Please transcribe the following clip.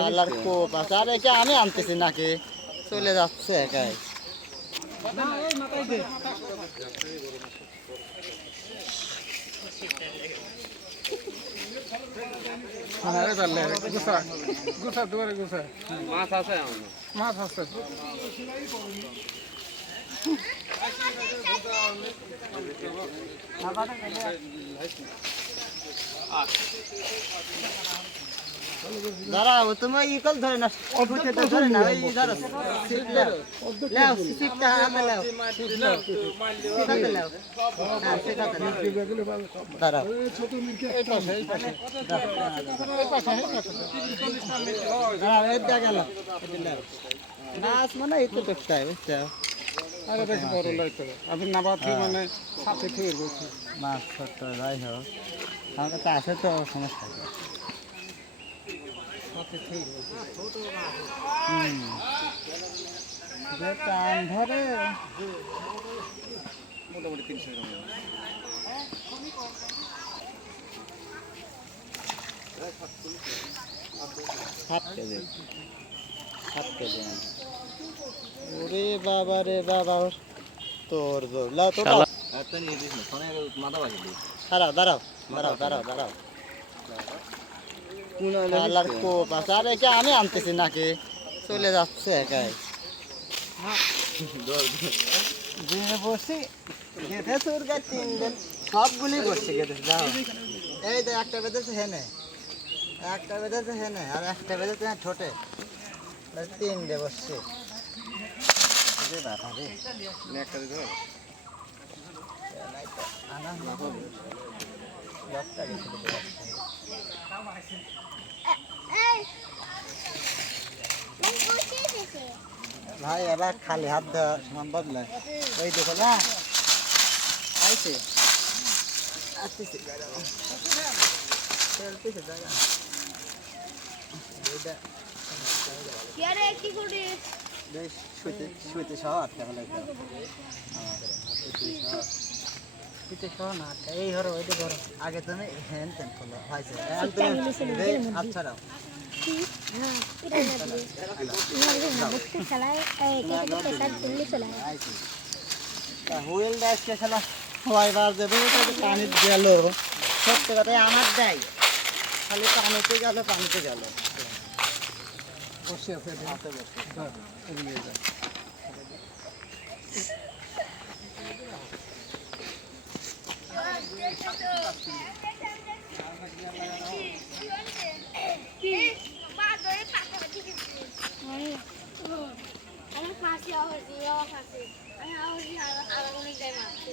আল্লাহর কোপ আছে আর এটা আমি আনতেছি নাকি চলে যাচ্ছে একাই মাছ আছে দাঁড়াও তুমি ইকল ধরে না ধরে না ওই ধরো লাও সিটটা হাতে লাও সিটটা লাও হ্যাঁ সিটটা লাও দাঁড়াও এই পাশে দাঁড়াও এই দেখা গেল নাচ মানে এই তো দেখতে হয় বুঝছো আরে বেশি বড় লাগতো আপনি না বাদ মানে সাথে খেয়ে বলছি মাছ ছোট্ট যাই হোক আমার কাছে আছে তো সমস্যা নেই যে টান ধরে মোটামুটি 300 গ্রাম 7 কেজি 7 কেজি ওরে বাবা রে বাবা তোর জোর লাও তো একটা নিয়ে দিস না ফোনে মাথা বাজি দিস দাঁড়াও আল্লাহর কোপ আছে আর এটা আমি আনতেছি নাকি চলে যাচ্ছে একাই দিনে বসি গেঁথে চুর গাছ 3 দিন সবগুলি বসছে গেঁথে যাও এই তো একটা বেঁধেছে হেনে একটা বেঁধেছে হেনে আর একটা বেঁধেছে ঠোঁটে 3 ডে বসছে একটা দিতে হবে ভাই এবার খালি হাত দেওয়া সমান বদলায় ওই দেখো না আইছে আসতেছে শুইতে সহ আটকা ফেলে শুইতে সহ না আটকা এই ধরো ওইটা ধরো আগে তুমি হ্যান তেন খোলো হয়েছে আচ্ছা দাও হুইল ডাইসকে খেলা হওয়াইবার যাবে পানি গেল সত্যি কথাই আমার দেয় খালি পানিতে গেল বসে আছে হাতে বসে এদিকে যায় আমার ফাঁসি হয়েছে ফাঁসি আমি আবার অনেক টাইম আসছে